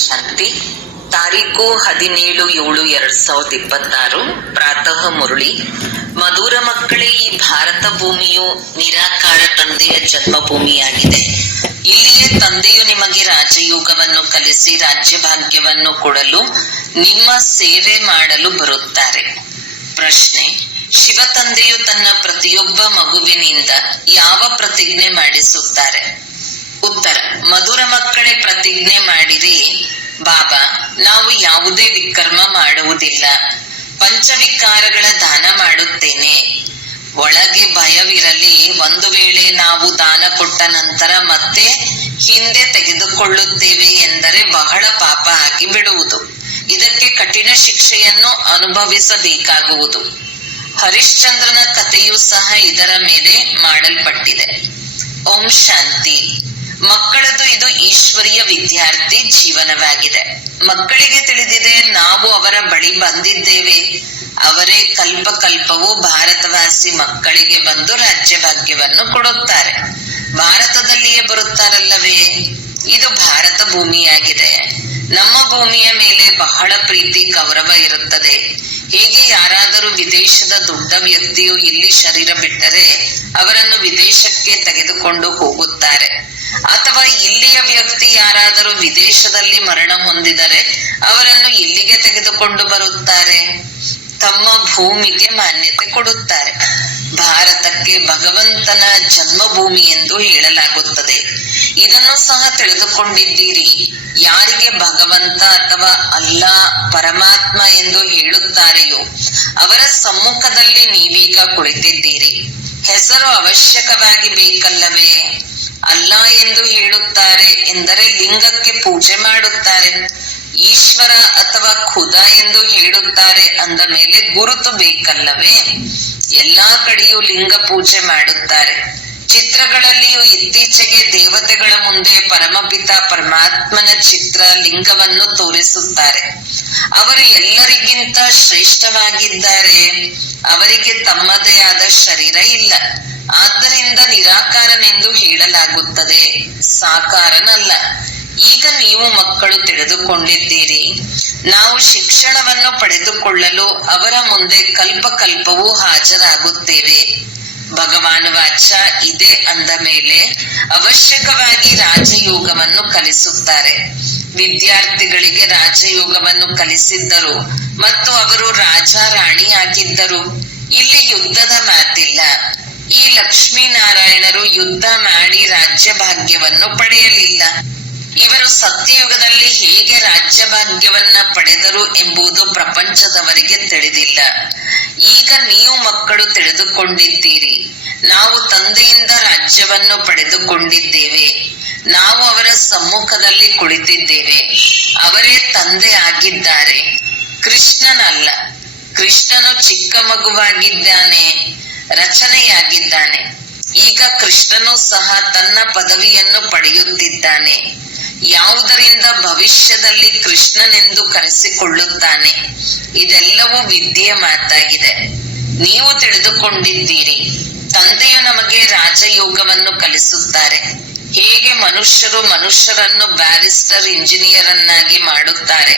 ಶಾಂತಿ. ತಾರೀಕು 17/7/2026 ಪ್ರಾತಃ ಮುರಳಿ. ಮಧುರ ಮಕ್ಕಳೇ, ಈ ಭಾರತ ಭೂಮಿಯು ನಿರಾಕಾರ ತಂದೆಯ ಜನ್ಮಭೂಮಿಯಾಗಿದೆ. ಇಲ್ಲಿಯೇ ತಂದೆಯು ನಿಮಗೆ ರಾಜಯೋಗವನ್ನು ಕಲಿಸಿ ರಾಜ್ಯ ಭಾಗ್ಯವನ್ನು ಕೊಡಲು ನಿಮ್ಮ ಸೇವೆ ಮಾಡಲು ಬರುತ್ತಾರೆ. ಪ್ರಶ್ನೆ: ಶಿವ ತಂದೆಯು ತನ್ನ ಪ್ರತಿಯೊಬ್ಬ ಮಗುವಿನಿಂದ ಯಾವ ಪ್ರತಿಜ್ಞೆ ಮಾಡಿಸುತ್ತಾರೆ? ಉತ್ತರ: ಮಧುರ ಮಕ್ಕಳೇ, ಪ್ರತಿಜ್ಞೆ ಮಾಡಿರಿ, ಬಾಬಾ, ನಾವು ಯಾವುದೇ ವಿಕರ್ಮ ಮಾಡುವುದಿಲ್ಲ, ಪಂಚವಿಕಾರಗಳ ದಾನ ಮಾಡುತ್ತೇನೆ. ಒಳಗೆ ಭಯವಿರಲಿ, ಒಂದು ವೇಳೆ ನಾವು ದಾನ ಕೊಟ್ಟ ನಂತರ ಮತ್ತೆ ಹಿಂದೆ ತೆಗೆದುಕೊಳ್ಳುತ್ತೇವೆ ಎಂದರೆ ಬಹಳ ಪಾಪ ಆಗಿ ಬಿಡುವುದು. ಇದಕ್ಕೆ ಕಠಿಣ ಶಿಕ್ಷೆಯನ್ನು ಅನುಭವಿಸಬೇಕಾಗುವುದು. ಹರಿಶ್ಚಂದ್ರನ ಕಥೆಯೂ ಸಹ ಇದರ ಮೇಲೆ ಮಾಡಲ್ಪಟ್ಟಿದೆ. ಓಂ ಶಾಂತಿ. ಮಕ್ಕಳದು ಇದು ಈಶ್ವರೀಯ ವಿದ್ಯಾರ್ಥಿ ಜೀವನವಾಗಿದೆ. ಮಕ್ಕಳಿಗೆ ತಿಳಿದಿದೆ, ನಾವು ಅವರ ಬಳಿ ಬಂದಿದ್ದೇವೆ. ಅವರೇ ಕಲ್ಪ ಕಲ್ಪವೂ ಭಾರತವಾಸಿ ಮಕ್ಕಳಿಗೆ ಬಂದು ರಾಜ್ಯ ಭಾಗ್ಯವನ್ನು ಕೊಡುತ್ತಾರೆ. ಭಾರತದಲ್ಲಿಯೇ ಬರುತ್ತಾರಲ್ಲವೇ? ಇದು ಭಾರತ ಭೂಮಿಯಾಗಿದೆ. ನಮ್ಮ ಭೂಮಿಯ ಮೇಲೆ ಬಹಳ ಪ್ರೀತಿ ಗೌರವ ಇರುತ್ತದೆ. ಹೇಗೆ ಯಾರಾದರೂ ವಿದೇಶದ ದೊಡ್ಡ ವ್ಯಕ್ತಿಯು ಇಲ್ಲಿ ಶರೀರ ಬಿಟ್ಟರೆ ಅವರನ್ನು ವಿದೇಶಕ್ಕೆ ತೆಗೆದುಕೊಂಡು ಹೋಗುತ್ತಾರೆ, ಅಥವಾ ಇಲ್ಲಿಯ ವ್ಯಕ್ತಿ ಯಾರಾದರೂ ವಿದೇಶದಲ್ಲಿ ಮರಣ ಹೊಂದಿದರೆ ಅವರನ್ನು ಇಲ್ಲಿಗೆ ತೆಗೆದುಕೊಂಡು ಬರುತ್ತಾರೆ. ತಮ್ಮ ಭೂಮಿಗೆ ಮಾನ್ಯತೆ ಕೊಡುತ್ತಾರೆ. ಭಾರತಕ್ಕೆ ಭಗವಂತನ ಜನ್ಮಭೂಮಿ ಎಂದು ಹೇಳಲಾಗುತ್ತದೆ. ಇದನ್ನು ಸಹ ತಿಳಿದುಕೊಂಡಿದ್ದೀರಿ. ಯಾರಿಗೆ ಭಗವಂತ ಅಥವಾ ಅಲ್ಲಾ ಪರಮಾತ್ಮ ಎಂದು ಹೇಳುತ್ತಾರೆಯೋ ಅವರ ಸಮ್ಮುಖದಲ್ಲಿ ನೀವೀಗ ಕುಳಿತಿದ್ದೀರಿ. ಹೆಸರು ಅವಶ್ಯಕವಾಗಿ ಬೇಕಲ್ಲವೇ? ಅಲ್ಲಾ ಎಂದು ಹೇಳುತ್ತಾರೆ ಎಂದರೆ ಲಿಂಗಕ್ಕೆ ಪೂಜೆ ಮಾಡುತ್ತಾರೆ. ಈಶ್ವರ ಅಥವಾ ಖುದಾ ಎಂದು ಹೇಳುತ್ತಾರೆ ಅಂದ ಮೇಲೆ ಗುರುತು ಬೇಕಲ್ಲವೇ? ಎಲ್ಲಾ ಕಡೆಯೂ ಲಿಂಗ ಪೂಜೆ ಮಾಡುತ್ತಾರೆ. ಚಿತ್ರಗಳಲ್ಲಿಯೂ ಇತ್ತೀಚೆಗೆ ದೇವತೆಗಳ ಮುಂದೆ ಪರಮಪಿತ ಪರಮಾತ್ಮನ ಚಿತ್ರ ಲಿಂಗವನ್ನು ತೋರಿಸುತ್ತಾರೆ. ಅವರು ಎಲ್ಲರಿಗಿಂತ ಶ್ರೇಷ್ಠವಾಗಿದ್ದಾರೆ. ಅವರಿಗೆ ತಮ್ಮದೇ ಆದ ಶರೀರ ಇಲ್ಲ. ಆದ್ದರಿಂದ ನಿರಾಕಾರನೆಂದು ಹೇಳಲಾಗುತ್ತದೆ, ಸಾಕಾರನಲ್ಲ. ಈಗ ನೀವು ಮಕ್ಕಳು ತಿಳಿದುಕೊಂಡಿದ್ದೀರಿ, ನಾವು ಶಿಕ್ಷಣವನ್ನು ಪಡೆದುಕೊಳ್ಳಲು ಅವರ ಮುಂದೆ ಕಲ್ಪ ಕಲ್ಪವೂ ಹಾಜರಾಗುತ್ತೇವೆ. ಭಗವಾನ್ ವಾಚ ಇದೆ ಅಂದ ಮೇಲೆ ಅವಶ್ಯಕವಾಗಿ ರಾಜಯೋಗವನ್ನು ಕಲಿಸುತ್ತಾರೆ. ವಿದ್ಯಾರ್ಥಿಗಳಿಗೆ ರಾಜಯೋಗವನ್ನು ಕಲಿಸಿದ್ದರು ಮತ್ತು ಅವರು ರಾಜ ರಾಣಿ ಆಗಿದ್ದರು. ಇಲ್ಲಿ ಯುದ್ಧದ ಮಾತಿಲ್ಲ. ಈ ಲಕ್ಷ್ಮೀನಾರಾಯಣರು ಯುದ್ಧ ಮಾಡಿ ರಾಜ್ಯ ಭಾಗ್ಯವನ್ನು ಪಡೆಯಲಿಲ್ಲ. ಇವರು ಸತ್ಯಯುಗದಲ್ಲಿ ಹೇಗೆ ರಾಜ್ಯ ಭಾಗ್ಯವನ್ನ ಪಡೆದರು ಎಂಬುದು ಪ್ರಪಂಚದವರಿಗೆ ತಿಳಿದಿಲ್ಲ. ಈಗ ನೀವು ಮಕ್ಕಳು ತಿಳಿದುಕೊಂಡಿದ್ದೀರಿ, ನಾವು ತಂದೆಯಿಂದ ರಾಜ್ಯವನ್ನು ಪಡೆದುಕೊಂಡಿದ್ದೇವೆ. ನಾವು ಅವರ ಸಮ್ಮುಖದಲ್ಲಿ ಕುಳಿತಿದ್ದೇವೆ. ಅವರೇ ತಂದೆ ಆಗಿದ್ದಾರೆ, ಕೃಷ್ಣನಲ್ಲ. ಕೃಷ್ಣನು ಚಿಕ್ಕ ಮಗುವಾಗಿದ್ದಾನೆ, ರಚನೆಯಾಗಿದ್ದಾನೆ. ಈಗ ಕೃಷ್ಣನು ಸಹ ತನ್ನ ಪದವಿಯನ್ನು ಪಡೆಯುತ್ತಿದ್ದಾನೆ. ಯಾವುದರಿಂದ ಭವಿಷ್ಯದಲ್ಲಿ ಕೃಷ್ಣನೆಂದು ಕರೆಸಿಕೊಳ್ಳುತ್ತಾನೆ. ಇದೆಲ್ಲವೂ ವಿದ್ಯೆಯ ಮಾತಾಗಿದೆ. ನೀವು ತಿಳಿದುಕೊಂಡಿದ್ದೀರಿ, ತಂದೆಯು ನಮಗೆ ರಾಜಯೋಗವನ್ನು ಕಲಿಸುತ್ತಾರೆ. ಹೇಗೆ ಮನುಷ್ಯರನ್ನು ಬ್ಯಾರಿಸ್ಟರ್, ಇಂಜಿನಿಯರನ್ನಾಗಿ ಮಾಡುತ್ತಾರೆ.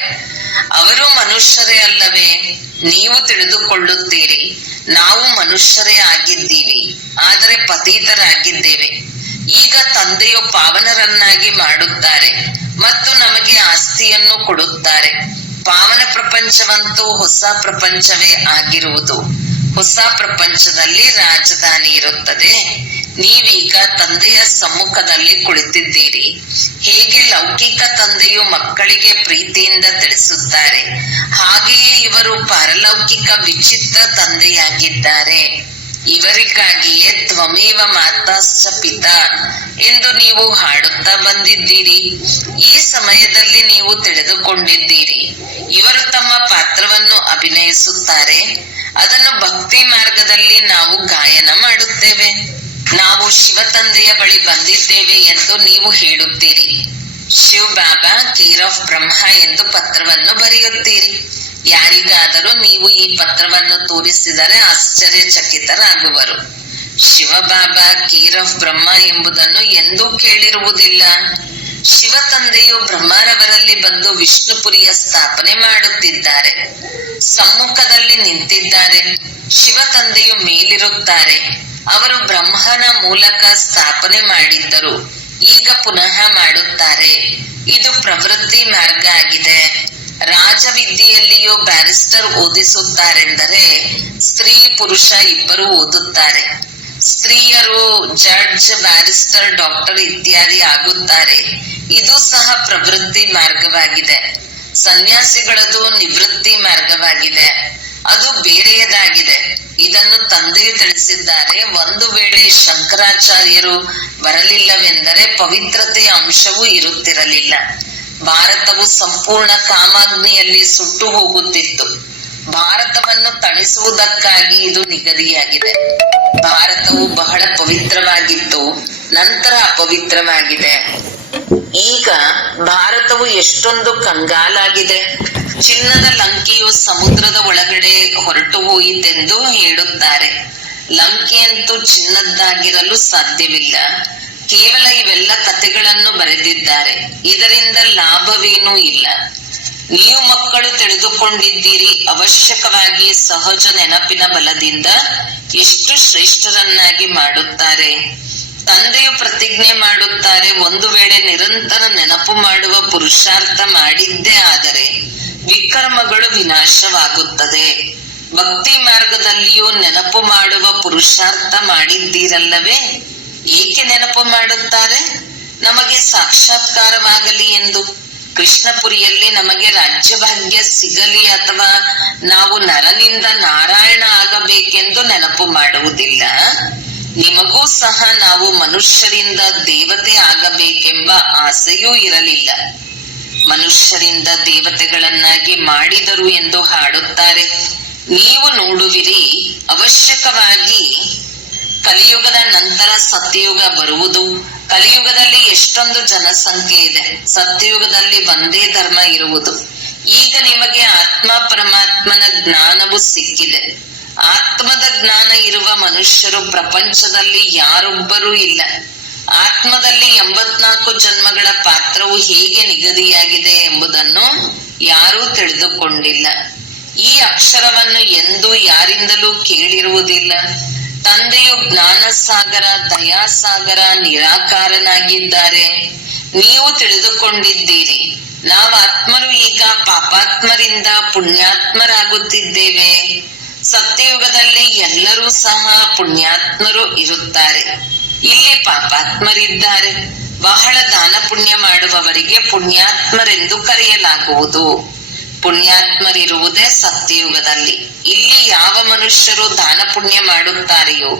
ಅವರು ಮನುಷ್ಯರೇ ಅಲ್ಲವೇ? ನೀವು ತಿಳಿದುಕೊಳ್ಳುತ್ತೀರಿ, ನಾವು ಮನುಷ್ಯರೇ ಆಗಿದ್ದೀವಿ, ಆದರೆ ಪತೀತರಾಗಿದ್ದೇವೆ. ಈಗ ತಂದೆಯು ಪಾವನರನ್ನಾಗಿ ಮಾಡುತ್ತಾರೆ ಮತ್ತು ನಮಗೆ ಆಸ್ತಿಯನ್ನು ಕೊಡುತ್ತಾರೆ. ಪಾವನ ಪ್ರಪಂಚವಂತೂ ಹೊಸ ಪ್ರಪಂಚವೇ ಆಗಿರುವುದು. ಹೊಸ ಪ್ರಪಂಚದಲ್ಲಿ ರಾಜಧಾನಿ ಇರುತ್ತದೆ. ನೀವೀಗ ತಂದೆಯ ಸಮ್ಮುಖದಲ್ಲಿ ಕುಳಿತಿದ್ದೀರಿ. ಹೇಗೆ ಲೌಕಿಕ ತಂದೆಯು ಮಕ್ಕಳಿಗೆ ಪ್ರೀತಿಯಿಂದ ತಿಳಿಸುತ್ತಾರೆ, ಹಾಗೆಯೇ ಇವರು ಪಾರಲೌಕಿಕ ವಿಚಿತ್ರ ತಂದೆಯಾಗಿದ್ದಾರೆ. ಇವರಿಗಾಗಿಯೇ ತ್ವಮೇವ ಮಾತಾಶ್ಚ ಪಿತಾ ಎಂದು ನೀವು ಹಾಡುತ್ತಾ ಬಂದಿದ್ದೀರಿ. ಈ ಸಮಯದಲ್ಲಿ ನೀವು ತಿಳಿದುಕೊಂಡಿದ್ದೀರಿ, ಇವರು ತಮ್ಮ ಪಾತ್ರವನ್ನು ಅಭಿನಯಿಸುತ್ತಾರೆ. ಅದನ್ನು ಭಕ್ತಿ ಮಾರ್ಗದಲ್ಲಿ ನಾವು ಗಾಯನ ಮಾಡುತ್ತೇವೆ. ನಾವು ಶಿವ ತಂದೆಯ ಬಳಿ ಬಂದಿದ್ದೇವೆ ಎಂದು ನೀವು ಹೇಳುತ್ತೀರಿ. ಶಿವ್ ಬಾಬಾ ಕೀರ್ ಆಫ್ ಬ್ರಹ್ಮ ಎಂದು ಪತ್ರವನ್ನು ಬರೆಯುತ್ತೀರಿ. ಯಾರಿಗಾದರೂ ನೀವು ಈ ಪತ್ರವನ್ನು ತೋರಿಸಿದರೆ ಆಶ್ಚರ್ಯಚಕಿತರಾಗುವರು. ಶಿವಬಾಬಾ ಕೀರ್ ಆಫ್ ಬ್ರಹ್ಮ ಎಂಬುದನ್ನು ಎಂದೂ ಕೇಳಿರುವುದಿಲ್ಲ. ಶಿವ ತಂದೆಯು ಬ್ರಹ್ಮರವರಲ್ಲಿ ಬಂದು ವಿಷ್ಣುಪುರಿಯ ಸ್ಥಾಪನೆ ಮಾಡುತ್ತಿದ್ದಾರೆ. ಸಮ್ಮುಖದಲ್ಲಿ ನಿಂತಿದ್ದಾರೆ. ಶಿವ ತಂದೆಯು ಮೇಲಿರುತ್ತಾರೆ. ಅವರು ಬ್ರಹ್ಮನ ಮೂಲಕ ಸ್ಥಾಪನೆ ಮಾಡಿದ್ದರು, ಈಗ ಪುನಃ ಮಾಡುತ್ತಾರೆ. ಇದು ಪ್ರವೃತ್ತಿ ಮಾರ್ಗ ಆಗಿದೆ. ರಾಜವಿದ್ಯೆಯಲ್ಲಿಯೂ ಬ್ಯಾರಿಸ್ಟರ್ ಓದಿಸುತ್ತಾರೆಂದರೆ ಸ್ತ್ರೀ ಪುರುಷ ಇಬ್ಬರು ಓದುತ್ತಾರೆ. ಸ್ತ್ರೀಯರು ಜಡ್ಜ್, ಬ್ಯಾರಿಸ್ಟರ್, ಡಾಕ್ಟರ್ ಇತ್ಯಾದಿ ಆಗುತ್ತಾರೆ. ಇದು ಸಹ ಪ್ರವೃತ್ತಿ ಮಾರ್ಗವಾಗಿದೆ. ಸನ್ಯಾಸಿಗಳದು ನಿವೃತ್ತಿ ಮಾರ್ಗವಾಗಿದೆ. ಅದು ಬೇರೆಯದಾಗಿದೆ. ಇದನ್ನು ತಂದೆಯು ತಿಳಿಸಿದ್ದಾರೆ. ಒಂದು ವೇಳೆ ಶಂಕರಾಚಾರ್ಯರು ಬರಲಿಲ್ಲವೆಂದರೆ ಪವಿತ್ರತೆಯ ಅಂಶವೂ ಇರುತ್ತಿರಲಿಲ್ಲ. ಭಾರತವು ಸಂಪೂರ್ಣ ಕಾಮಾಗ್ನಿಯಲ್ಲಿ ಸುಟ್ಟು ಹೋಗುತ್ತಿತ್ತು. ಭಾರತವನ್ನು ತಣಿಸುವುದಕ್ಕಾಗಿ ಇದು ನಿಗದಿಯಾಗಿದೆ. ಭಾರತವು ಬಹಳ ಪವಿತ್ರವಾಗಿತ್ತು, ನಂತರ ಅಪವಿತ್ರವಾಗಿದೆ. ಈಗ ಭಾರತವು ಎಷ್ಟೊಂದು ಕಂಗಾಲಾಗಿದೆ. ಚಿನ್ನದ ಲಂಕೆಯು ಸಮುದ್ರದ ಒಳಗಡೆ ಹೊರಟು ಹೋಯಿತೆಂದು ಹೇಳುತ್ತಾರೆ. ಲಂಕೆಯಂತೂ ಚಿನ್ನದ್ದಾಗಿರಲು ಸಾಧ್ಯವಿಲ್ಲ. ಕೇವಲ ಇವೆಲ್ಲ ಕಥೆಗಳನ್ನು ಬರೆದಿದ್ದಾರೆ. ಇದರಿಂದ ಲಾಭವೇನೂ ಇಲ್ಲ. ನೀವು ಮಕ್ಕಳು ತಿಳಿದುಕೊಂಡಿದ್ದೀರಿ, ಅವಶ್ಯಕವಾಗಿ ಸಹಜ ನೆನಪಿನ ಬಲದಿಂದ ಎಷ್ಟು ಶ್ರೇಷ್ಠರನ್ನಾಗಿ ಮಾಡುತ್ತಾರೆ. ತಂದೆಯು ಪ್ರತಿಜ್ಞೆ ಮಾಡುತ್ತಾರೆ, ಒಂದು ವೇಳೆ ನಿರಂತರ ನೆನಪು ಮಾಡುವ ಪುರುಷಾರ್ಥ ಮಾಡಿದ್ದೇ ಆದರೆ ವಿಕರ್ಮಗಳು ವಿನಾಶವಾಗುತ್ತದೆ. ಭಕ್ತಿ ಮಾರ್ಗದಲ್ಲಿಯೂ ನೆನಪು ಮಾಡುವ ಪುರುಷಾರ್ಥ ಮಾಡಿದ್ದೀರಲ್ಲವೇ? ಏಕೆ ನೆನಪು ಮಾಡುತ್ತಾರೆ? ನಮಗೆ ಸಾಕ್ಷಾತ್ಕಾರವಾಗಲಿ ಎಂದು. ಕೃಷ್ಣಪುರಿಯಲ್ಲಿ ನಮಗೆ ರಾಜ್ಯಭಾಗ್ಯ ಸಿಗಲಿ ಅಥವಾ ನಾವು ನರನಿಂದ ನಾರಾಯಣ ಆಗಬೇಕೆಂದು ನೆನಪು ಮಾಡುವುದಿಲ್ಲ. ನಿಮಗೂ ಸಹ ನಾವು ಮನುಷ್ಯರಿಂದ ದೇವತೆ ಆಗಬೇಕೆಂಬ ಆಸೆಯೂ ಇರಲಿಲ್ಲ. ಮನುಷ್ಯರಿಂದ ದೇವತೆಗಳನ್ನಾಗಿ ಮಾಡಿದರು ಎಂದು ಹಾಡುತ್ತಾರೆ. ನೀವು ನೋಡುವಿರಿ, ಅವಶ್ಯಕವಾಗಿ ಕಲಿಯುಗದ ನಂತರ ಸತ್ಯಯುಗ ಬರುವುದು. ಕಲಿಯುಗದಲ್ಲಿ ಎಷ್ಟೊಂದು ಜನಸಂಖ್ಯೆ ಇದೆ. ಸತ್ಯಯುಗದಲ್ಲಿ ಒಂದೇ ಧರ್ಮ ಇರುವುದು. ಈಗ ನಿಮಗೆ ಆತ್ಮ ಪರಮಾತ್ಮನ ಜ್ಞಾನವು ಸಿಕ್ಕಿದೆ. ಆತ್ಮದ ಜ್ಞಾನ ಇರುವ ಮನುಷ್ಯರು ಪ್ರಪಂಚದಲ್ಲಿ ಯಾರೊಬ್ಬರೂ ಇಲ್ಲ. ಆತ್ಮದಲ್ಲಿ 84 ಜನ್ಮಗಳ ಪಾತ್ರವು ಹೇಗೆ ನಿಗದಿಯಾಗಿದೆ ಎಂಬುದನ್ನು ಯಾರೂ ತಿಳಿದುಕೊಂಡಿಲ್ಲ. ಈ ಅಕ್ಷರವನ್ನು ಎಂದೂ ಯಾರಿಂದಲೂ ಕೇಳಿರುವುದಿಲ್ಲ. ತಂದೆಯು ಜ್ಞಾನಸಾಗರ, ದಯಾಸಾಗರ, ನಿರಾಕಾರನಾಗಿದ್ದಾರೆ. ನೀವು ತಿಳಿದುಕೊಂಡಿದ್ದೀರಿ, ನಾವು ಆತ್ಮರು ಈಗ ಪಾಪಾತ್ಮರಿಂದ ಪುಣ್ಯಾತ್ಮರಾಗುತ್ತಿದ್ದೇವೆ. ಸತ್ಯಯುಗದಲ್ಲಿ ಎಲ್ಲರೂ ಸಹ ಪುಣ್ಯಾತ್ಮರು ಇರುತ್ತಾರೆ. ಇಲ್ಲಿ ಪಾಪಾತ್ಮರಿದ್ದಾರೆ. ಬಹಳ ದಾನ ಪುಣ್ಯ ಮಾಡುವವರಿಗೆ ಪುಣ್ಯಾತ್ಮರೆಂದು ಕರೆಯಲಾಗುವುದು. ಪುಣ್ಯಾತ್ಮರಿರುವುದೇ ಸತ್ಯಯುಗದಲ್ಲಿ. ಇಲ್ಲಿ ಯಾವ ಮನುಷ್ಯರು ದಾನ ಪುಣ್ಯ ಮಾಡುತ್ತಾರೆಯೋ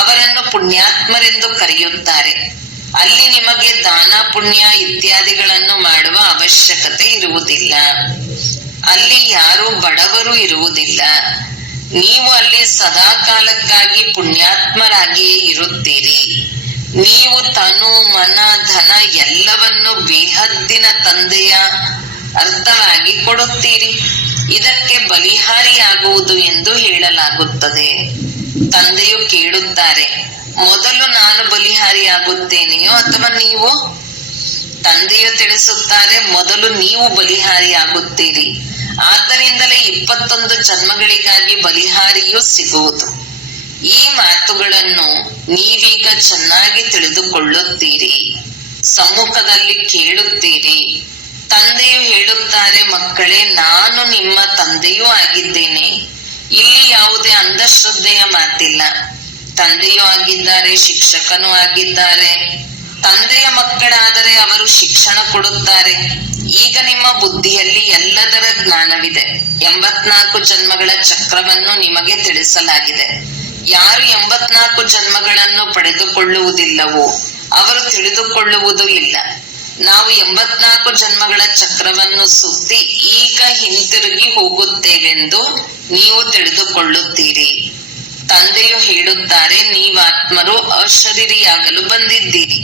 ಅವರನ್ನು ಪುಣ್ಯಾತ್ಮರೆಂದು ಕರೆಯುತ್ತಾರೆ. ಅಲ್ಲಿ ನಿಮಗೆ ದಾನ ಪುಣ್ಯ ಇತ್ಯಾದಿಗಳನ್ನು ಮಾಡುವ ಅವಶ್ಯಕತೆ ಇರುವುದಿಲ್ಲ. ಅಲ್ಲಿ ಯಾರು ಬಡವರು ಇರುವುದಿಲ್ಲ. ನೀವು ಅಲ್ಲಿ ಸದಾ ಕಾಲಕ್ಕಾಗಿ ಪುಣ್ಯಾತ್ಮರಾಗಿಯೇ ಇರುತ್ತೀರಿ. ನೀವು ತನು, ಮನ, ಧನ ಎಲ್ಲವನ್ನು ಬೇಹದ್ದಿನ ತಂದೆಯ ಅರ್ಥವಾಗಿ ಕೊಡುತ್ತೀರಿ. ಇದಕ್ಕೆ ಬಲಿಹಾರಿಯಾಗುವುದು ಎಂದು ಹೇಳಲಾಗುತ್ತದೆ. ತಂದೆಯು ಕೇಳುತ್ತಾರೆ, ಮೊದಲು ನಾನು ಬಲಿಹಾರಿಯಾಗುತ್ತೇನೆಯೋ ಅಥವಾ ನೀವು? ತಂದೆಯು ತಿಳಿಸುತ್ತಾರೆ, ಮೊದಲು ನೀವು ಬಲಿಹಾರಿಯಾಗುತ್ತೀರಿ. ಆದ್ದರಿಂದಲೇ 21 ಜನ್ಮಗಳಿಗಾಗಿ ಬಲಿಹಾರಿಯೂ ಸಿಗುವುದು. ಈ ಮಾತುಗಳನ್ನು ನೀವೀಗ ಚೆನ್ನಾಗಿ ತಿಳಿದುಕೊಳ್ಳುತ್ತೀರಿ. ಸಮ್ಮುಖದಲ್ಲಿ ಕೇಳುತ್ತೀರಿ. ತಂದೆಯು ಹೇಳುತ್ತಾರೆ, ಮಕ್ಕಳೇ, ನಾನು ನಿಮ್ಮ ತಂದೆಯೂ ಆಗಿದ್ದೇನೆ. ಇಲ್ಲಿ ಯಾವುದೇ ಅಂಧಶ್ರದ್ಧೆಯ ಮಾತಿಲ್ಲ. ತಂದೆಯೂ ಆಗಿದ್ದಾರೆ, ಶಿಕ್ಷಕನೂ ಆಗಿದ್ದಾರೆ. ತಂದೆಯ ಮಕ್ಕಳಾದರೆ ಅವರು ಶಿಕ್ಷಣ ಕೊಡುತ್ತಾರೆ. ಈಗ ನಿಮ್ಮ ಬುದ್ಧಿಯಲ್ಲಿ ಎಲ್ಲದರ ಜ್ಞಾನವಿದೆ. 84 ಜನ್ಮಗಳ ಚಕ್ರವನ್ನು ನಿಮಗೆ ತಿಳಿಸಲಾಗಿದೆ. ಯಾರು 84 ಜನ್ಮಗಳನ್ನು ಪಡೆದುಕೊಳ್ಳುವುದಿಲ್ಲವೋ ಅವರು ತಿಳಿದುಕೊಳ್ಳುವುದೂ ಇಲ್ಲ. ನಾವು 84 ಜನ್ಮಗಳ ಚಕ್ರವನ್ನು ಸುತ್ತಿ ಈಗ ಹಿಂತಿರುಗಿ ಹೋಗುತ್ತೇವೆಂದು ನೀವು ತಿಳಿದುಕೊಳ್ಳುತ್ತೀರಿ. ತಂದೆಯು ಹೇಳುತ್ತಾರೆ, ನೀವಾತ್ಮರು ಅಶರೀರಿಯಾಗಲು ಬಂದಿದ್ದೀರಿ,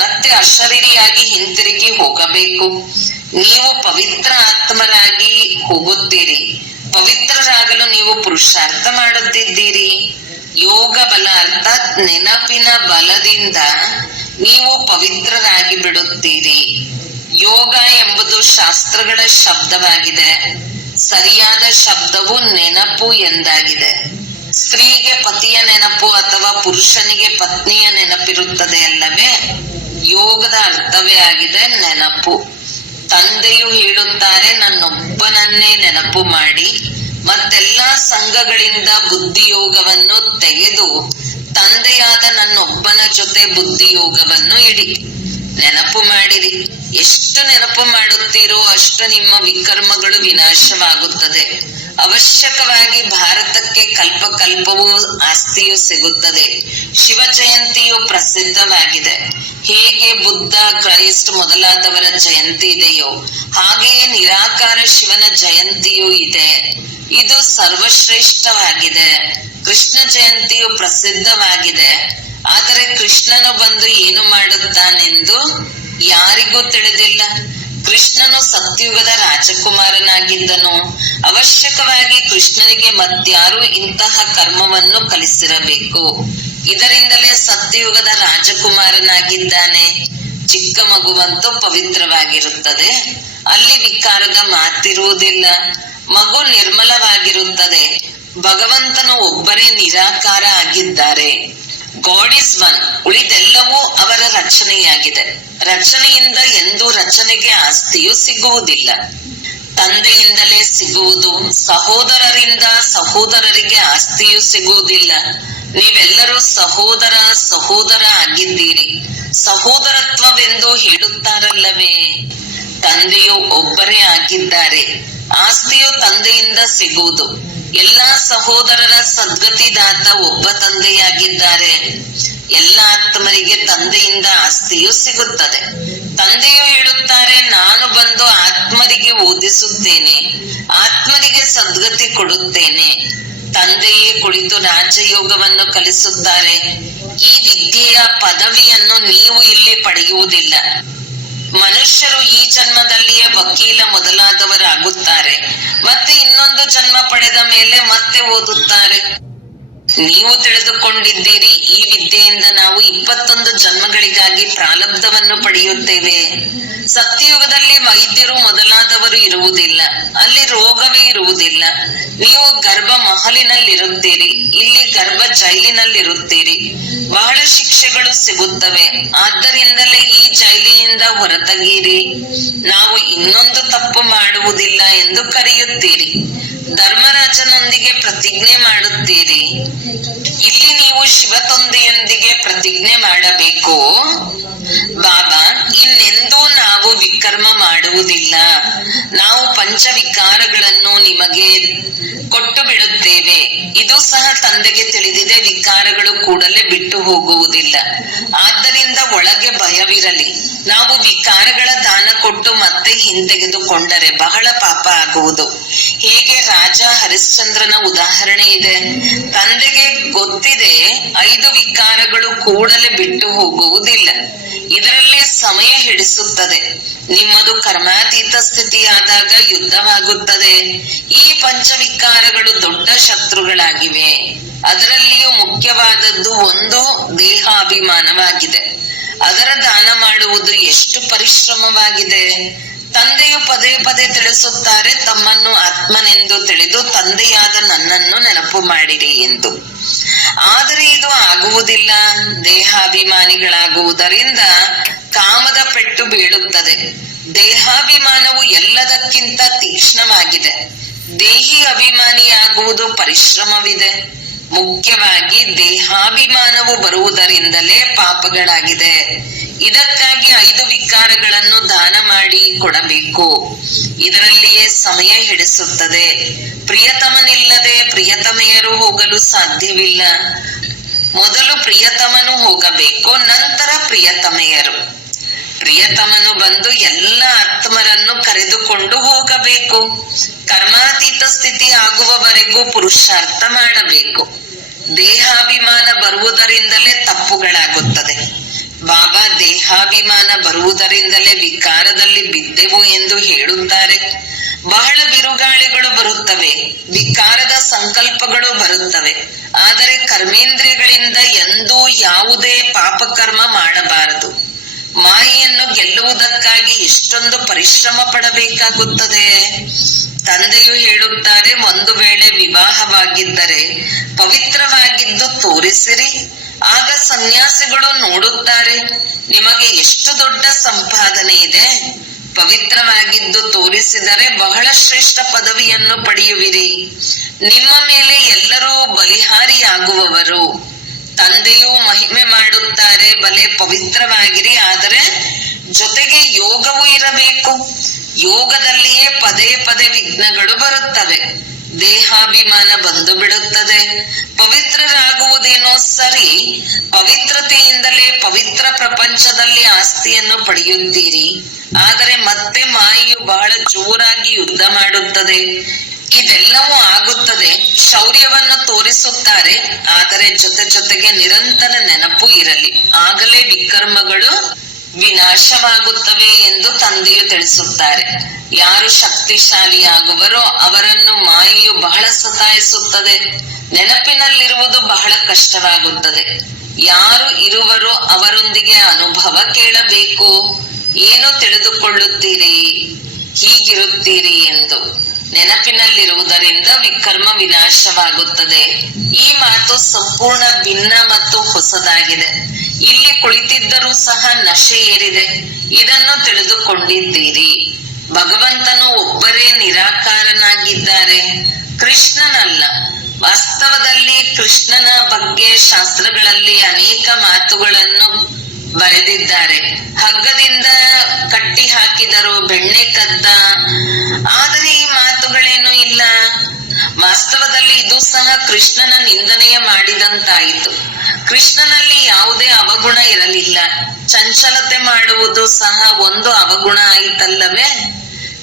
ಮತ್ತೆ ಅಶರೀರಿಯಾಗಿ ಹಿಂತಿರುಗಿ ಹೋಗಬೇಕು. ನೀವು ಪವಿತ್ರ ಆತ್ಮರಾಗಿ ಹೋಗುತ್ತೀರಿ. ಪವಿತ್ರರಾಗಲು ನೀವು ಪುರುಷಾರ್ಥ ಮಾಡುತ್ತಿದ್ದೀರಿ. ಯೋಗ ಬಲ ಅರ್ಥಾತ್ ನೆನಪಿನ ಬಲದಿಂದ ನೀವು ಪವಿತ್ರರಾಗಿ ಬಿಡುತ್ತೀರಿ. ಯೋಗ ಎಂಬುದು ಶಾಸ್ತ್ರಗಳ ಶಬ್ದವಾಗಿದೆ. ಸರಿಯಾದ ಶಬ್ದವು ನೆನಪು ಎಂದಾಗಿದೆ. ಸ್ತ್ರೀಗೆ ಪತಿಯ ನೆನಪು ಅಥವಾ ಪುರುಷನಿಗೆ ಪತ್ನಿಯ ನೆನಪಿರುತ್ತದೆ ಅಲ್ಲವೇ? ಯೋಗದ ಅರ್ಥವೇ ಆಗಿದೆ ನೆನಪು. ತಂದೆಯು ಹೇಳುತ್ತಾರೆ, ನನ್ನೊಬ್ಬನನ್ನೇ ನೆನಪು ಮಾಡಿ ಮತ್ತೆಲ್ಲಾ ಸಂಘಗಳಿಂದ ಬುದ್ಧಿಯೋಗವನ್ನು ತೆಗೆದು ತಂದೆಯಾದ ನನ್ನೊಬ್ಬನ ಜೊತೆ ಬುದ್ಧಿಯೋಗವನ್ನು ಇಡಿ. ನೆನಪು ಮಾಡಿರಿ. ಎಷ್ಟು ನೆನಪು ಮಾಡುತ್ತೀರೋ ಅಷ್ಟು ನಿಮ್ಮ ವಿಕರ್ಮಗಳು ವಿನಾಶವಾಗುತ್ತದೆ. ಅವಶ್ಯಕವಾಗಿ ಭಾರತಕ್ಕೆ ಕಲ್ಪ ಕಲ್ಪವೂ ಆಸ್ತಿಯು ಸಿಗುತ್ತದೆ. ಶಿವ ಜಯಂತಿಯು ಪ್ರಸಿದ್ಧವಾಗಿದೆ. ಹೇಗೆ ಬುದ್ಧ, ಕ್ರೈಸ್ಟ್ ಮೊದಲಾದವರ ಜಯಂತಿ ಇದೆಯೋ ಹಾಗೆಯೇ ನಿರಾಕಾರ ಶಿವನ ಜಯಂತಿಯೂ ಇದೆ. ಇದು ಸರ್ವಶ್ರೇಷ್ಠವಾಗಿದೆ. ಕೃಷ್ಣ ಜಯಂತಿಯು ಪ್ರಸಿದ್ಧವಾಗಿದೆ. ಆದರೆ ಕೃಷ್ಣನು ಬಂದು ಏನು ಮಾಡುತ್ತಾನೆಂದು ಯಾರಿಗೂ ತಿಳಿದಿಲ್ಲ. ಕೃಷ್ಣನು ಸತ್ಯುಗದ ರಾಜಕುಮಾರನಾಗಿದ್ದನು. ಅವಶ್ಯಕವಾಗಿ ಕೃಷ್ಣನಿಗೆ ಮತ್ಯಾರು ಇಂತಹ ಕರ್ಮವನ್ನು ಕಲಿಸಿರಬೇಕು. ಇದರಿಂದಲೇ ಸತ್ಯಯುಗದ ರಾಜಕುಮಾರನಾಗಿದ್ದಾನೆ. ಚಿಕ್ಕ ಮಗುವಂತೂ ಪವಿತ್ರವಾಗಿರುತ್ತದೆ. ಅಲ್ಲಿ ವಿಕಾರದ ಮಾತಿರುವುದಿಲ್ಲ. ಮಗು ನಿರ್ಮಲವಾಗಿರುತ್ತದೆ. ಭಗವಂತನು ಒಬ್ಬರೇ ನಿರಾಕಾರ ಆಗಿದ್ದಾರೆ. God is one. ಉಳಿದೆಲ್ಲವೂ ಅವರ ರಚನೆಯಾಗಿದೆ. ರಚನೆಯಿಂದ ಎಂದೂ ರಚನೆಗೆ ಆಸ್ತಿಯು ಸಿಗುವುದಿಲ್ಲ. ತಂದೆಯಿಂದಲೇ ಸಿಗುವುದು. ಸಹೋದರರಿಂದ ಸಹೋದರರಿಗೆ ಆಸ್ತಿಯು ಸಿಗುವುದಿಲ್ಲ. ನೀವೆಲ್ಲರೂ ಸಹೋದರ ಆಗಿದ್ದೀರಿ. ಸಹೋದರತ್ವವೆಂದು ಹೇಳುತ್ತಾರಲ್ಲವೇ? ತಂದೆಯು ಒಬ್ಬರೇ ಆಗಿದ್ದಾರೆ. ಆಸ್ತಿಯು ತಂದೆಯಿಂದ ಸಿಗುವುದು. ಎಲ್ಲಾ ಸಹೋದರರ ಸದ್ಗತಿದಾತ ಒಬ್ಬ ತಂದೆಯಾಗಿದ್ದಾರೆ. ಎಲ್ಲ ಆತ್ಮರಿಗೆ ತಂದೆಯಿಂದ ಆಸ್ತಿಯು ಸಿಗುತ್ತದೆ. ತಂದೆಯು ಹೇಳುತ್ತಾರೆ, ನಾನು ಬಂದು ಆತ್ಮರಿಗೆ ಓದಿಸುತ್ತೇನೆ, ಆತ್ಮರಿಗೆ ಸದ್ಗತಿ ಕೊಡುತ್ತೇನೆ. ತಂದೆಯೇ ಕುಳಿತು ರಾಜಯೋಗವನ್ನು ಕಲಿಸುತ್ತಾರೆ. ಈ ವಿದ್ಯೆಯ ಪದವಿಯನ್ನು ನೀವು ಇಲ್ಲಿ ಪಡೆಯುವುದಿಲ್ಲ. ಮನುಷ್ಯರು ಈ ಜನ್ಮದಲ್ಲಿಯೇ ವಕೀಲ ಮೊದಲಾದವರಾಗುತ್ತಾರೆ. ಮತ್ತೆ ಇನ್ನೊಂದು ಜನ್ಮ ಪಡೆದ ಮೇಲೆ ಮತ್ತೆ ಓದುತ್ತಾರೆ. ನೀವು ತಿಳಿದುಕೊಂಡಿದ್ದೀರಿ, ಈ ವಿದ್ಯೆಯಿಂದ ನಾವು 21 ಜನ್ಮಗಳಿಗಾಗಿ ಪ್ರಾರಬ್ಧವನ್ನು ಪಡೆಯುತ್ತೇವೆ. ಸತ್ಯಯುಗದಲ್ಲಿ ವೈದ್ಯರು ಮೊದಲಾದವರು ಇರುವುದಿಲ್ಲ. ಅಲ್ಲಿ ರೋಗವೇ ಇರುವುದಿಲ್ಲ. ನೀವು ಗರ್ಭ ಮಹಲಿನಲ್ಲಿರುತ್ತೀರಿ, ಇಲ್ಲಿ ಗರ್ಭ ಜೈಲಿನಲ್ಲಿರುತ್ತೀರಿ. ಬಹಳ ಶಿಕ್ಷೆಗಳು ಸಿಗುತ್ತವೆ. ಆದ್ದರಿಂದಲೇ ಈ ಜೈಲಿನಿಂದ ಹೊರತಗೀರಿ. ನಾವು ಇನ್ನೊಂದು ತಪ್ಪು ಮಾಡುವುದಿಲ್ಲ ಎಂದು ಕರೆಯುತ್ತೀರಿ. ಧರ್ಮರಾಜನೊಂದಿಗೆ ಪ್ರತಿಜ್ಞೆ ಮಾಡುತ್ತೀರಿ. ಇಲ್ಲಿ ನೀವು ಶಿವತಂದೆಯೊಂದಿಗೆ ಪ್ರತಿಜ್ಞೆ ಮಾಡಬೇಕು. ಬಾಬಾ, ಇನ್ನೆಂದೂ ನಾವು ವಿಕರ್ಮ ಮಾಡುವುದಿಲ್ಲ. ನಾವು ಪಂಚವಿಕಾರಗಳನ್ನು ನಿಮಗೆ ಕೊಟ್ಟು ಬಿಡುತ್ತೇವೆ. ಇದು ಸಹ ತಂದೆಗೆ ತಿಳಿದಿದೆ. ವಿಕಾರಗಳು ಕೂಡಲೇ ಬಿಟ್ಟು ಹೋಗುವುದಿಲ್ಲ. ಆದ್ದರಿಂದ ಒಳಗೆ ಭಯವಿರಲಿ. ನಾವು ವಿಕಾರಗಳ ದಾನ ಕೊಟ್ಟು ಮತ್ತೆ ಹಿಂತೆಗೆದುಕೊಂಡರೆ ಬಹಳ ಪಾಪ ಆಗುವುದು. ಹೇಗೆ ರಾಜ ಹರಿಶ್ಚಂದ್ರನ ಉದಾಹರಣೆ ಇದೆ. ತಂದೆಗೆ ಗೊತ್ತಿದೆ 5 ವಿಕಾರಗಳು ಕೂಡಲೇ ಬಿಟ್ಟು ಹೋಗುವುದಿಲ್ಲ. ಇದರಲ್ಲಿ ಸಮಯ ಹಿಡಿಸುತ್ತದೆ. ನಿಮ್ಮದು ಕರ್ಮಾತೀತ ಸ್ಥಿತಿಯಾದಾಗ ಯುದ್ಧವಾಗುತ್ತದೆ. ಈ ಪಂಚವಿಕಾರಗಳು ದೊಡ್ಡ ಶತ್ರುಗಳಾಗಿವೆ. ಅದರಲ್ಲಿಯೂ ಮುಖ್ಯವಾದದ್ದು ಒಂದು ದೇಹಾಭಿಮಾನವಾಗಿದೆ. ಅದರ ದಾನ ಮಾಡುವುದು ಎಷ್ಟು ಪರಿಶ್ರಮವಾಗಿದೆ. ತಂದೆಯು ಪದೇ ಪದೇ ತಿಳಿಸುತ್ತಾರೆ, ತಮ್ಮನ್ನು ಆತ್ಮನೆಂದು ತಿಳಿದು ತಂದೆಯಾದ ನನ್ನನ್ನು ನೆನಪು ಮಾಡಿರಿ ಎಂದು. ಆದರೆ ಇದು ಆಗುವುದಿಲ್ಲ. ದೇಹಾಭಿಮಾನಿಗಳಾಗುವುದರಿಂದ ಕಾಮದ ಪೆಟ್ಟು ಬೀಳುತ್ತದೆ. ದೇಹಾಭಿಮಾನವು ಎಲ್ಲದಕ್ಕಿಂತ ತೀಕ್ಷ್ಣವಾಗಿದೆ. ದೇಹಿ ಅಭಿಮಾನಿಯಾಗುವುದು ಪರಿಶ್ರಮವಿದೆ. ಮುಖ್ಯವಾಗಿ ದೇಹಾಭಿಮಾನವು ಬರುವುದರಿಂದಲೇ ಪಾಪಗಳಾಗಿದೆ. ಇದಕ್ಕಾಗಿ 5 ವಿಕಾರಗಳನ್ನು ದಾನ ಮಾಡಿ ಕೊಡಬೇಕು. ಇದರಲ್ಲಿಯೇ ಸಮಯ ಹಿಡಿಸುತ್ತದೆ. ಪ್ರಿಯತಮನಿಲ್ಲದೆ ಪ್ರಿಯತಮೆಯರು ಹೋಗಲು ಸಾಧ್ಯವಿಲ್ಲ. ಮೊದಲು ಪ್ರಿಯತಮನು ಹೋಗಬೇಕು, ನಂತರ ಪ್ರಿಯತಮೆಯರು. ಪ್ರಿಯತಮನು ಬಂದು ಎಲ್ಲ ಆತ್ಮರನ್ನು ಕರೆದುಕೊಂಡು ಹೋಗಬೇಕು. ಕರ್ಮಾತೀತ ಸ್ಥಿತಿ ಆಗುವವರೆಗೂ ಪುರುಷಾರ್ಥ ಮಾಡಬೇಕು. ದೇಹಾಭಿಮಾನ ಬರುವುದರಿಂದಲೇ ತಪ್ಪುಗಳಾಗುತ್ತದೆ. ಬಾಬಾ ದೇಹಾಭಿಮಾನ ಬರುವುದರಿಂದಲೇ ವಿಕಾರದಲ್ಲಿ ಬಿದ್ದೆವು ಎಂದು ಹೇಳುತ್ತಾರೆ. ಬಹಳ ಬಿರುಗಾಳಿಗಳು ಬರುತ್ತವೆ, ವಿಕಾರದ ಸಂಕಲ್ಪಗಳು ಬರುತ್ತವೆ. ಆದರೆ ಕರ್ಮೇಂದ್ರಿಯಗಳಿಂದ ಎಂದೂ ಯಾವುದೇ ಪಾಪಕರ್ಮ ಮಾಡಬಾರದು. ಮಾಯೆಯನ್ನು ಗೆಲ್ಲುವುದಕ್ಕಾಗಿ ಎಷ್ಟೊಂದು ಪರಿಶ್ರಮ ಪಡಬೇಕಾಗುತ್ತದೆ. ತಂದೆಯು ಹೇಳುತ್ತಾರೆ, ಒಂದು ವೇಳೆ ವಿವಾಹವಾಗಿದ್ದರೆ ಪವಿತ್ರವಾಗಿದ್ದು ತೋರಿಸಿರಿ. ಆಗ ಸನ್ಯಾಸಿಗಳು ನೋಡುತ್ತಾರೆ, ನಿಮಗೆ ಎಷ್ಟು ದೊಡ್ಡ ಸಂಪಾದನೆ ಇದೆ. ಪವಿತ್ರವಾಗಿದ್ದು ತೋರಿಸಿದರೆ ಬಹಳ ಶ್ರೇಷ್ಠ ಪದವಿಯನ್ನು ಪಡೆಯುವಿರಿ. ನಿಮ್ಮ ಮೇಲೆ ಎಲ್ಲರೂ ಬಲಿಹಾರಿಯಾಗುವವರು. ತಂದೆಯು ಮಹಿಮೆ ಮಾಡುತ್ತಾರೆ, ಬಲೆ ಪವಿತ್ರವಾಗಿರಿ, ಆದರೆ ಜೊತೆಗೆ ಯೋಗವೂ ಇರಬೇಕು. ಯೋಗದಲ್ಲಿಯೇ ಪದೇ ಪದೇ ವಿಘ್ನಗಳು ಬರುತ್ತವೆ. ದೇಹಾಭಿಮಾನ ಬಂದು ಬಿಡುತ್ತದೆ. ಪವಿತ್ರರಾಗುವುದೇನೋ ಸರಿ, ಪವಿತ್ರತೆಯಿಂದಲೇ ಪವಿತ್ರ ಪ್ರಪಂಚದಲ್ಲಿ ಆಸ್ತಿಯನ್ನು ಪಡೆಯುತ್ತೀರಿ. ಆದರೆ ಮತ್ತೆ ಮಾಯೆಯು ಬಹಳ ಜೋರಾಗಿ ಯುದ್ಧ ಮಾಡುತ್ತದೆ. ಇದೆಲ್ಲವೂ ಆಗುತ್ತದೆ. ಶೌರ್ಯವನ್ನು ತೋರಿಸುತ್ತಾರೆ, ಆದರೆ ಜೊತೆಗೆ ನಿರಂತರ ನೆನಪು ಇರಲಿ, ಆಗಲೇ ವಿಕರ್ಮಗಳು ವಿನಾಶವಾಗುತ್ತವೆ ಎಂದು ತಂದೆಯು ತಿಳಿಸುತ್ತಾರೆ. ಯಾರು ಶಕ್ತಿಶಾಲಿಯಾಗುವರೋ ಅವರನ್ನು ಮಾಯೆಯು ಬಹಳ ಸತಾಯಿಸುತ್ತದೆ. ನೆನಪಿನಲ್ಲಿರುವುದು ಬಹಳ ಕಷ್ಟವಾಗುತ್ತದೆ. ಯಾರು ಇರುವರೋ ಅವರೊಂದಿಗೆ ಅನುಭವ ಕೇಳಬೇಕು. ಏನು ತಿಳಿದುಕೊಳ್ಳುತ್ತೀರಿ, ಹೀಗಿರುತ್ತೀರಿ ಎಂದು. ನೆನಪಿನಲ್ಲಿರುವುದರಿಂದ ವಿಕರ್ಮ ವಿನಾಶವಾಗುತ್ತದೆ. ಈ ಮಾತು ಸಂಪೂರ್ಣ ಭಿನ್ನ ಮತ್ತು ಹೊಸದಾಗಿದೆ. ಇಲ್ಲಿ ಕುಳಿತಿದ್ದರೂ ಸಹ ನಶೆ ಏರಿದೆ. ಇದನ್ನು ತಿಳಿದುಕೊಂಡಿದ್ದೀರಿ. ಭಗವಂತನು ಒಬ್ಬರೇ ನಿರಾಕಾರನಾಗಿದ್ದಾರೆ, ಕೃಷ್ಣನಲ್ಲ. ವಾಸ್ತವದಲ್ಲಿ ಕೃಷ್ಣನ ಬಗ್ಗೆ ಶಾಸ್ತ್ರಗಳಲ್ಲಿ ಅನೇಕ ಮಾತುಗಳನ್ನು ಬರೆದಿದ್ದಾರೆ. ಹಗ್ಗದಿಂದ ಕಟ್ಟಿ ಹಾಕಿದರು, ಬೆಣ್ಣೆ ಕದ್ದ, ಆದರೆ ಈ ಮಾತುಗಳೇನು ಇಲ್ಲ. ವಾಸ್ತವದಲ್ಲಿ ಇದು ಸಹ ಕೃಷ್ಣನ ನಿಂದನೆಯ ಮಾಡಿದಂತಾಯಿತು. ಕೃಷ್ಣನಲ್ಲಿ ಯಾವುದೇ ಅವಗುಣ ಇರಲಿಲ್ಲ. ಚಂಚಲತೆ ಮಾಡುವುದು ಸಹ ಒಂದು ಅವಗುಣ ಆಯಿತಲ್ಲವೇ?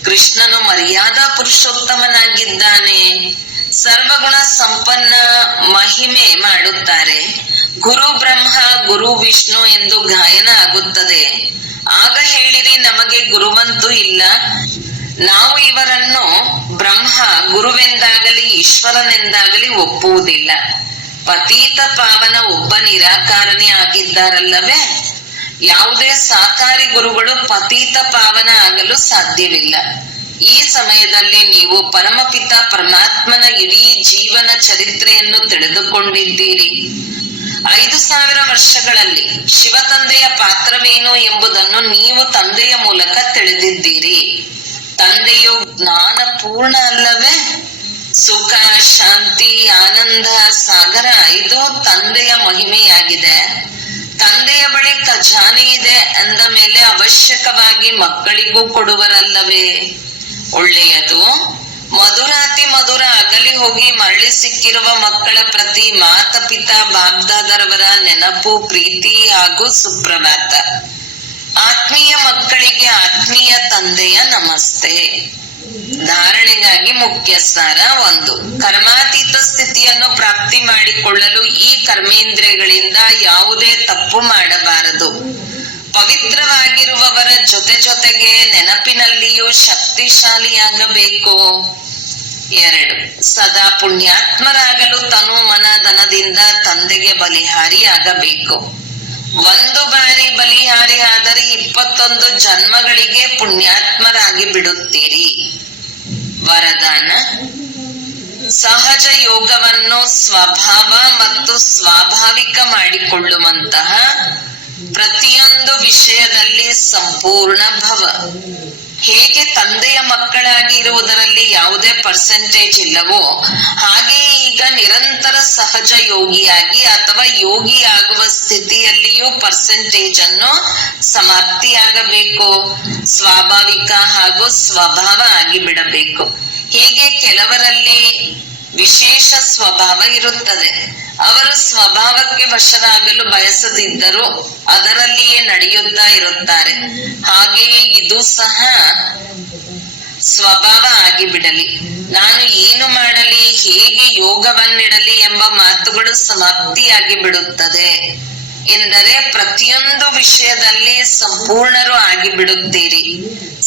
ಕೃಷ್ಣನು ಮರ್ಯಾದಾ ಪುರುಷೋತ್ತಮನಾಗಿದ್ದಾನೆ. ಸರ್ವಗುಣ ಸಂಪನ್ನ ಮಹಿಮೆ ಮಾಡುತ್ತಾರೆ. ಗುರು ಬ್ರಹ್ಮ ಗುರು ವಿಷ್ಣು ಎಂದು ಗಾಯನ ಆಗುತ್ತದೆ. ಆಗ ಹೇಳಿರಿ, ನಮಗೆ ಗುರುವಂತೂ ಇಲ್ಲ. ನಾವು ಇವರನ್ನು ಬ್ರಹ್ಮ ಗುರುವೆಂದಾಗಲಿ ಈಶ್ವರನೆಂದಾಗಲಿ ಒಪ್ಪುವುದಿಲ್ಲ. ಪತೀತ ಪಾವನ ಒಬ್ಬ ನಿರಾಕಾರನೇ ಆಗಿದ್ದಾರಲ್ಲವೇ? ಯಾವುದೇ ಸಾಕಾರಿ ಗುರುಗಳು ಪತೀತ ಪಾವನ ಆಗಲು ಸಾಧ್ಯವಿಲ್ಲ. ಈ ಸಮಯದಲ್ಲಿ ನೀವು ಪರಮಪಿತ ಪರಮಾತ್ಮನ ಇಡೀ ಜೀವನ ಚರಿತ್ರೆಯನ್ನು ತಿಳಿದುಕೊಂಡಿದ್ದೀರಿ. 5000 ವರ್ಷಗಳಲ್ಲಿ ಶಿವ ತಂದೆಯ ಪಾತ್ರವೇನು ಎಂಬುದನ್ನು ನೀವು ತಂದೆಯ ಮೂಲಕ ತಿಳಿದಿದ್ದೀರಿ. ತಂದೆಯು ಜ್ಞಾನ ಪೂರ್ಣ ಅಲ್ಲವೇ? ಸುಖ, ಶಾಂತಿ, ಆನಂದ ಸಾಗರ, ಇದು ತಂದೆಯ ಮಹಿಮೆಯಾಗಿದೆ. ತಂದೆಯ ಬಳಿ ಖಜಾನೆ ಇದೆ ಎಂದ ಮೇಲೆ ಅವಶ್ಯಕವಾಗಿ ಮಕ್ಕಳಿಗೂ ಕೊಡುವರಲ್ಲವೇ? ಒಳ್ಳೆಯದು. ಮಧುರಾತಿ ಮಧುರ ಅಗಲಿ ಹೋಗಿ ಮರಳಿ ಸಿಕ್ಕಿರುವ ಮಕ್ಕಳ ಪ್ರತಿ ಮಾತಪಿತಾ ಬಾಬ್ದಾದರವರ ನೆನಪು, ಪ್ರೀತಿ ಹಾಗೂ ಸುಪ್ರಭಾತ. ಆತ್ಮೀಯ ಮಕ್ಕಳಿಗೆ ಆತ್ಮೀಯ ತಂದೆಯ ನಮಸ್ತೆ. ಧಾರಣೆಗಾಗಿ ಮುಖ್ಯ ಸಾರ 1. ಕರ್ಮಾತೀತ ಸ್ಥಿತಿಯನ್ನು ಪ್ರಾಪ್ತಿ ಮಾಡಿಕೊಳ್ಳಲು ಈ ಕರ್ಮೇಂದ್ರಿಯಗಳಿಂದ ಯಾವುದೇ ತಪ್ಪು ಮಾಡಬಾರದು. ಪವಿತ್ರವಾಗಿರುವವರ ಜೊತೆಗೆ ನೆನಪಿನಲ್ಲಿಯೂ ಶಕ್ತಿಶಾಲಿಯಾಗಬೇಕು. 2. ಸದಾ ಪುಣ್ಯಾತ್ಮರಾಗಲು ತನು ಮನ ಧನದಿಂದ ತಂದೆಗೆ ಬಲಿಹಾರಿಯಾಗಬೇಕು. 1 ಬಾರಿ ಬಲಿಹಾರಿ ಆದರೆ 21 ಜನ್ಮಗಳಿಗೆ ಪುಣ್ಯಾತ್ಮರಾಗಿ ಬಿಡುತ್ತೀರಿ. ವರದಾನ: ಸಹಜ ಯೋಗವನ್ನು ಸ್ವಭಾವ ಮತ್ತು ಸ್ವಾಭಾವಿಕ ಮಾಡಿಕೊಳ್ಳುವಂತಹ ಪ್ರತಿಯೊಂದು ವಿಷಯದಲ್ಲಿ ಸಂಪೂರ್ಣ ಭವ. ಹೇಗೆ ತಂದೆಯ ಮಕ್ಕಳಾಗಿ ಇರುವುದರಲ್ಲಿ ಯಾವುದೇ ಪರ್ಸೆಂಟೇಜ್ ಇಲ್ಲವೋ, ಹಾಗೆಯೇ ಈಗ ನಿರಂತರ ಸಹಜ ಯೋಗಿಯಾಗಿ ಅಥವಾ ಯೋಗಿ ಆಗುವ ಸ್ಥಿತಿಯಲ್ಲಿಯೂ ಪರ್ಸೆಂಟೇಜ್ ಅನ್ನು ಸಮಾಪ್ತಿಯಾಗಬೇಕು. ಸ್ವಾಭಾವಿಕ ಹಾಗೂ ಸ್ವಭಾವ ಆಗಿಬಿಡಬೇಕು. ಹೀಗೆ ಕೆಲವರಲ್ಲಿ ವಿಶೇಷ ಸ್ವಭಾವ ಇರುತ್ತದೆ. ಅವರು ಸ್ವಭಾವಕ್ಕೆ ವಶರಾಗಲು ಬಯಸದಿದ್ದರೂ ಅದರಲ್ಲಿಯೇ ನಡೆಯುತ್ತಾ ಇರುತ್ತಾರೆ. ಹಾಗೆಯೇ ಇದು ಸಹ ಸ್ವಭಾವ ಆಗಿಬಿಡಲಿ. ನಾನು ಏನು ಮಾಡಲಿ, ಹೇಗೆ ಯೋಗವನ್ನಿಡಲಿ ಎಂಬ ಮಾತುಗಳು ಸಮಾಪ್ತಿಯಾಗಿ ಬಿಡುತ್ತದೆ. ಎಂದರೆ ಪ್ರತಿಯೊಂದು ವಿಷಯದಲ್ಲಿ ಸಂಪೂರ್ಣರು ಆಗಿಬಿಡುತ್ತೀರಿ.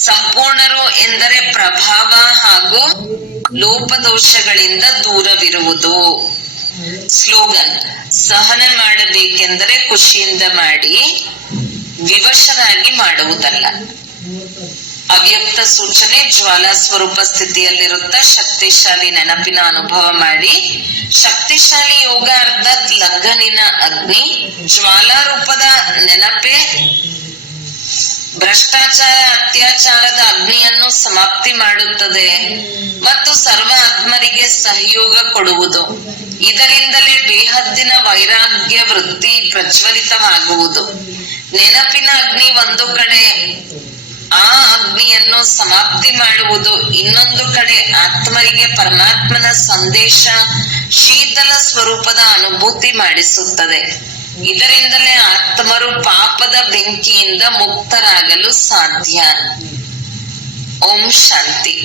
ಸಂಪೂರ್ಣರು ಎಂದರೆ ಪ್ರಭಾವ ಹಾಗೂ ಲೋಪದೋಷಗಳಿಂದ ದೂರವಿರುವುದು. ಸ್ಲೋಗನ್: ಸಹನೆ ಮಾಡಬೇಕೆಂದರೆ ಖುಷಿಯಿಂದ ಮಾಡಿ, ವಿವಶರಾಗಿ ಮಾಡುವುದಲ್ಲ. ಅವ್ಯಕ್ತ ಸೂಚನೆ: ಜ್ವಾಲಾ ಸ್ವರೂಪ ಸ್ಥಿತಿಯಲ್ಲಿರುತ್ತಾ ಶಕ್ತಿಶಾಲಿ ನೆನಪಿನ ಅನುಭವ ಮಾಡಿ. ಶಕ್ತಿಶಾಲಿ ಯೋಗ ಅರ್ಥಾತ್ ಲಗ್ನಿನ ಅಗ್ನಿ. ಜ್ವಾಲಾ ರೂಪದ ನೆನಪೇ ಭ್ರಷ್ಟಾಚಾರ ಅತ್ಯಾಚಾರದ ಅಗ್ನಿಯನ್ನು ಸಮಾಪ್ತಿ ಮಾಡುತ್ತದೆ ಮತ್ತು ಸರ್ವ ಆತ್ಮರಿಗೆ ಸಹಯೋಗ ಕೊಡುವುದು. ಇದರಿಂದಲೇ ಬೇಹದ್ದಿನ ವೈರಾಗ್ಯ ವೃತ್ತಿ ಪ್ರಜ್ವಲಿತವಾಗುವುದು. ನೆನಪಿನ ಅಗ್ನಿ ಒಂದು ಕಡೆ ಆ ಅಗ್ನಿಯನ್ನು ಸಮಾಪ್ತಿ ಮಾಡುವುದು, ಇನ್ನೊಂದು ಕಡೆ ಆತ್ಮರಿಗೆ ಪರಮಾತ್ಮನ ಸಂದೇಶ ಶೀತಲ ಸ್ವರೂಪದ ಅನುಭೂತಿ ಮಾಡಿಸುತ್ತದೆ. ಇದರಿಂದಲೇ ಆತ್ಮರು ಪಾಪದ ಬೆಂಕಿಯಿಂದ ಮುಕ್ತರಾಗಲು ಸಾಧ್ಯ. ಓಂ ಶಾಂತಿ.